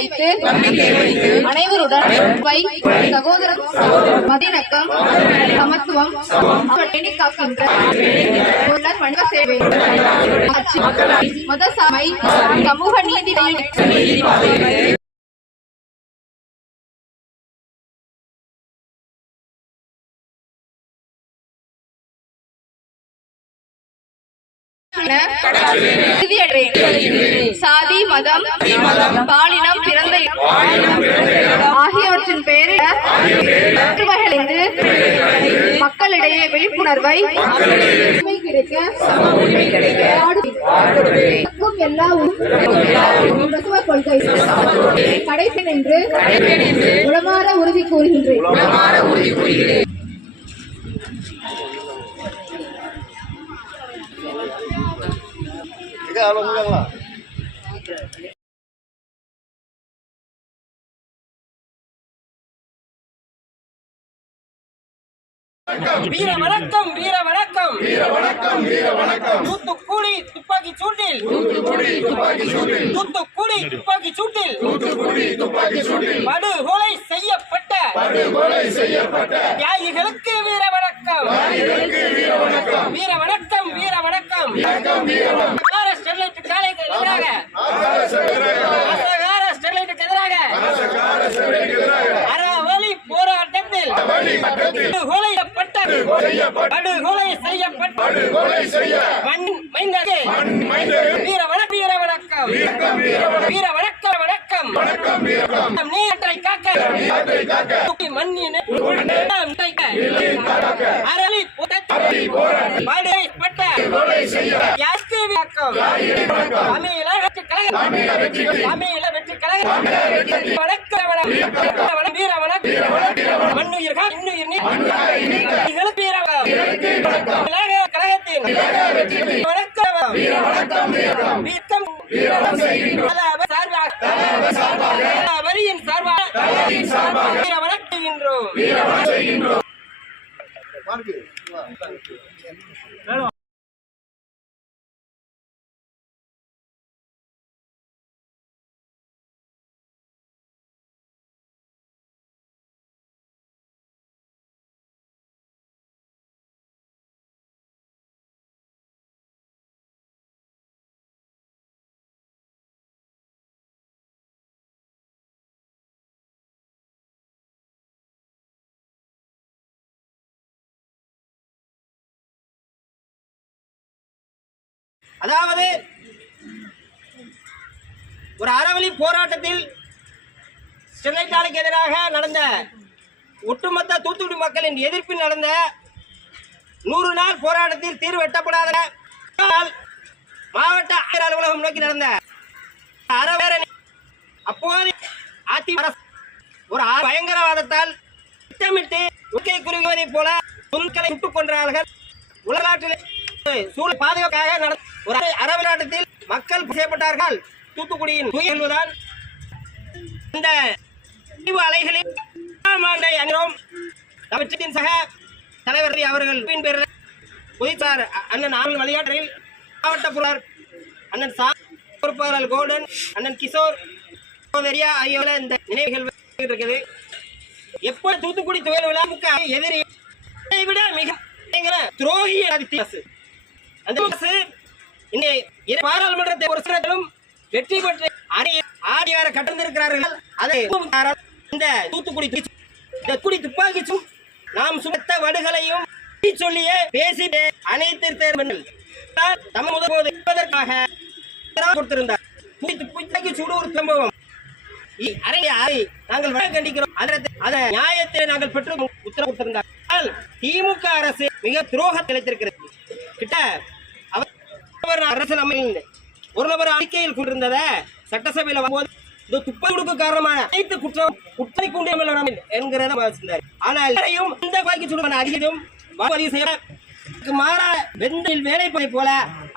வைத்து அனைவருடன் சகோதர மதிநக்கம் சமத்துவம் பேணி காக்கின்ற மனித சேவை மத சமை சமூக நீதி சாதி மதம் பாலினம் பிறந்த ஆகியவற்றின் பேரில் மக்களிடையே விழிப்புணர்வை எல்லா கொள்கை கடைசி நின்று உளமாற உறுதி கூறுகின்றேன். வீர வணக்கம் வீர வணக்கம் வீர வணக்கம் வீர வணக்கம் தூத்துக்குடி துப்பாக்கி சூட்டில் தூத்துக்குடி துப்பாக்கி சூட்டில் படுகொலை செய்யப்பட்ட தியாகிகளுக்கு வீர வணக்கம் வீர வணக்கம் வீர வணக்கம் ஸ்டெர்லைட்டுக்கு எதிராக ஸ்டெர்லைட்டுக்கு எதிராக அறவழி போராட்டத்தில் படுகொலை செய்யப்பட்ட வீர வணக்கம் வீர வணக்கம் வணக்கம் நீரை காக்க மண்ணின் அறவழி போராட்டப்பட்ட வரியின் சார்பாக வணங்குகின்றோம். அதாவது ஒரு அறவழி போராட்டத்தில் ஸ்டெர்லைட் ஆலைக்கு எதிராக நடந்த ஒட்டுமொத்த தூத்துக்குடி மக்களின் எதிர்ப்பில் நடந்த 100 நாள் போராட்டத்தில் தீர்வு எட்டப்படாத மாவட்ட ஆட்சியர் அலுவலகம் நோக்கி நடந்த அறவேரணி அப்போது அதிமுக ஒரு பயங்கரவாதத்தால் திட்டமிட்டு உக்கை குறுகுவதை போல பொருட்களை சுட்டுக் கொன்றார்கள். உலகநாட்டில் சூழல் பாதுகாப்பாக நடந்த ஒரு அறவலாட்டத்தில் மக்கள் செய்யப்பட்டார்கள். தூத்துக்குடியின் தூய்தான் இந்த அலைகளில் ஆண்டை அணிகிறோம். தமிழகத்தின் சக தலைவர் அவர்கள் பேரில் புதிசார் அண்ணன் ஆனந்த் விளையாட்டில் மாவட்ட பொருளாளர் அண்ணன் பொறுப்பாளர் கோல்டன் அண்ணன் கிஷோர் ஆகியோர் இந்த நினைவுகள் இருக்குது. எப்போ தூத்துக்குடி துயர் விழாவுக்கு எதிரி விட மிக துரோகி அந்த பாராளுமன்றத்தை ஒரு சிலரும் வெற்றி பெற்று ஆடியார கட்டிருக்கிறார்கள். அதை இந்த தூத்துக்குடி துப்பாக்கிச்சும் நாம் சுமத்த வடுகளையும் சொல்லியே பேசி அனைத்து தேர்தல் தமிழ் கொடுத்திருந்தார். துப்பாக்கி சூடு ஒரு சம்பவம் நாங்கள் கண்டிக்கிறோம். அதை நியாயத்தை நாங்கள் பெற்று உத்தரவு கொடுத்திருந்தார். திமுக அரசு மிக துரோகம் இழைத்திருக்கிறது. கிட்ட அரசு அமைந்த ஒரு நபர் அறிக்கையில் கொண்டிருந்தத சட்டசபையில் வரும்போது துப்பாக்கி காரணமான அனைத்து குற்றத்தை கொண்டு என்கிறத ஆனால் இந்த பாக்கி சுடுவன அதிகம் மாறா வெந்தில் வேலை போல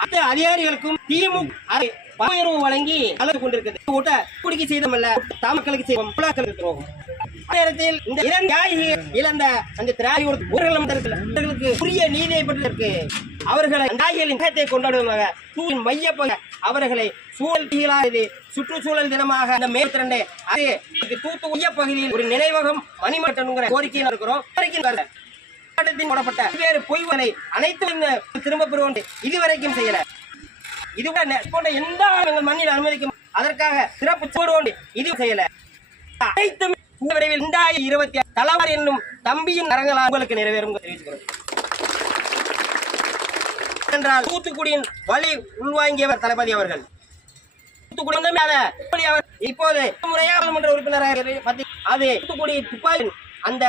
அந்த அதிகாரிகளுக்கும் திமுக உயர்வு வழங்கி கலந்து கொண்டிருக்கிறது. செய்தமல்ல தாமக்களுக்கு செய்வோம். நேரத்தில் இந்த இரண்டு தியாகிகள் இழந்த அந்த தியாகிகளுக்கு உரிய நீதியை பெற்றதற்கு அவர்களை தியாகிகளின் தினத்தை கொண்டாடுவதாக சூழலின் மையப்பக அவர்களை சூழல் சுற்றுச்சூழல் தினமாக அந்த மே 2 அது தூத்துக்குடி பகுதியில் ஒரு நினைவகம் மணிமட்டனுங்கிற கோரிக்கையில் இருக்கிறோம். போடப்பட்ட வேறு பொய்களை அனைத்தும் திரும்ப பெறுவோம் இதுவரைக்கும் செய்யல. இது போன்ற எந்த எங்கள் மண்ணில் அனுமதிக்கும் அதற்காக சிறப்பு சூடுவோம் இது செய்யல. அனைத்தும் விரைவில் 2026 தலைவர் என்னும் தம்பியின் நரங்களால் உங்களுக்கு நிறைவேறும் தெரிவித்துக்கிறோம். என்றால் தூத்துக்குடியின் வழி உள்வாங்கியவர் தளபதி அவர்கள். தூத்துக்குடி இப்போது முறையாளமன்ற உறுப்பினராக அது தூத்துக்குடி துப்பாக்கி அந்த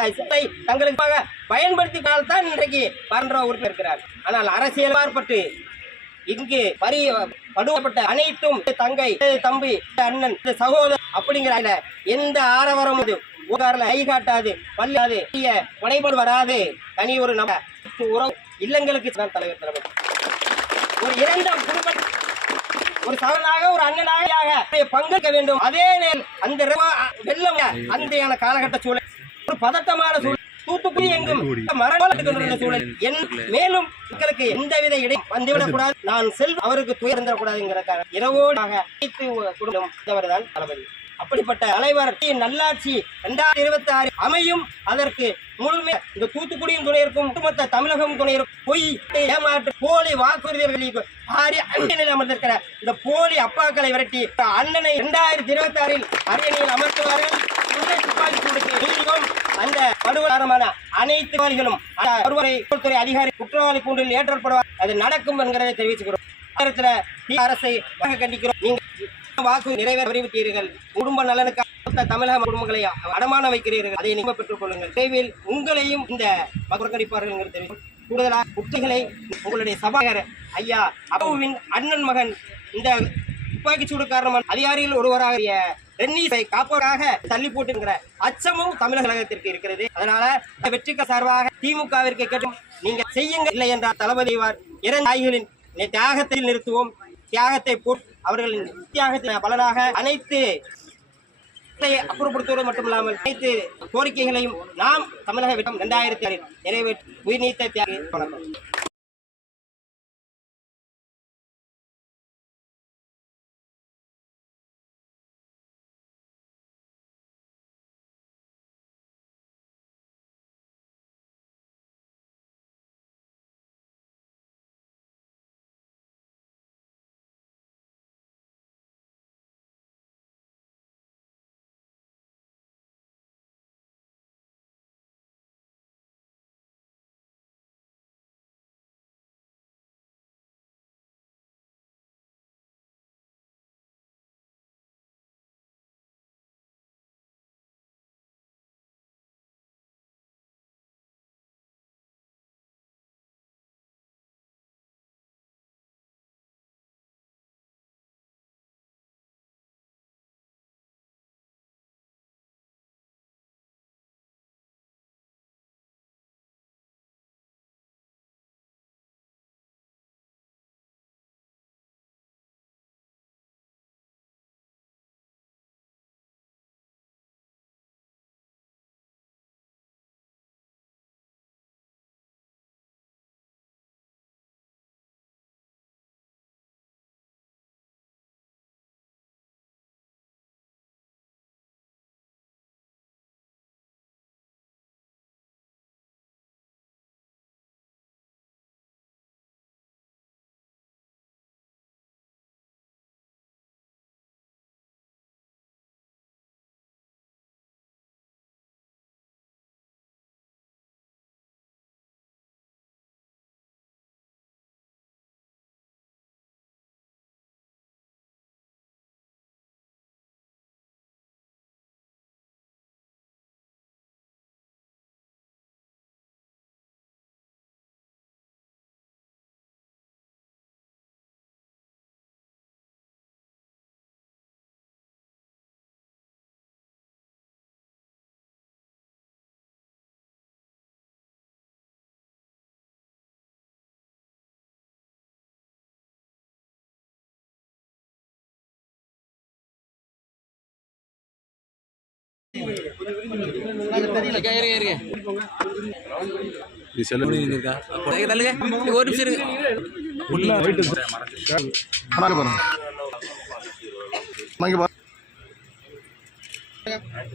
தங்களுக்காக பயன்படுத்தினால்தான் இன்றைக்கு பரன்ற உறுப்பினர் இருக்கிறார். ஆனால் அரசியல் மாறுபட்டு இங்கு படுவப்பட்ட அனைத்தும் தங்கை தம்பி அண்ணன் சகோதரர் அப்படிங்கிற எந்த ஆரவரம் கை காட்டாது பல்லாது உடைபாடு வராது. தனி ஒரு உறவு இல்லங்களுக்கு தலைவர் தலைவர் ஒரு இறந்த குடும்பம் ஒரு சகோதராக ஒரு அண்ணனாக பங்கேற்க வேண்டும். அதே நேரம் அந்த வெள்ளம் அந்த காலகட்ட சூழல் ஒரு பதட்டமான சூழல் தூத்துக்குடி எங்கும் மரண சூழல் மேலும் மக்களுக்கு எந்தவித இடம் வந்துவிடக் கூடாது. நான் அவருக்கு துயர்ந்தரக்கூடாதுங்கிறக்காக இரவோடாக குடும்பம் தளபதி. அப்படிப்பட்ட தலைவர் நல்லாட்சி 2026 அமையும். அதற்கு முழுமை இந்த தூத்துக்குடியும் துணை இருக்கும், ஒட்டுமொத்த தமிழகம் துணை இருக்கும். பொய் ஏமாற்று போலி வாக்குறுதிகள் அமர்ந்திருக்கிற இந்த போலி அப்பாக்களை விரட்டி அண்ணனை 2026 அரியணையில் அமர்த்துவார்கள். துப்பாக்கி சூடுக்கு அந்த படுகொலமான அனைத்து துறை அதிகாரி குற்றவாளி கூண்டில் ஏற்றப்படுவார். அது நடக்கும் என்கிறதை தெரிவிச்சுக்கிறோம். அரசை கண்டிக்கிறோம். நீங்க வாக்கு நிறைவேற அறிவித்தீர்கள். குடும்ப நலனுக்காக தமிழக குடும்பங்களை அடமான வைக்கிறீர்கள். அதை நீங்கள் பெற்றுக் கொள்ளுங்கள். விரைவில் உங்களையும் இந்த புறக்கணிப்பார்கள் தெரிவிக்கும். கூடுதலாக குற்றங்களை உங்களுடைய சபாகர் ஐயா அப்பாவின் அண்ணன் மகன் இந்த துப்பாக்கி சூடு காரணமான அதிகாரிகள் ஒருவராக ரென்னீஸை காப்பதாக தள்ளி போட்டுங்கிற அச்சமும் தமிழக கழகத்திற்கு இருக்கிறது. அதனால வெற்றிக்கு சார்பாக திமுகவிற்கு கேட்டும் நீங்க செய்யுங்க. இல்லை என்றால் தளபதிவார் இரண்டு தாய்களின் தியாகத்தில் நிறுத்துவோம். தியாகத்தை போட்டு அவர்களின் தியாகத்தின் பலனாக அனைத்து அப்புறப்படுத்துவது மட்டுமில்லாமல் அனைத்து கோரிக்கைகளையும் நாம் தமிழக 2006 நிறைவேற்றி உயிர்நீத்த தியாகி வணக்கம்.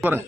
பாருங்க.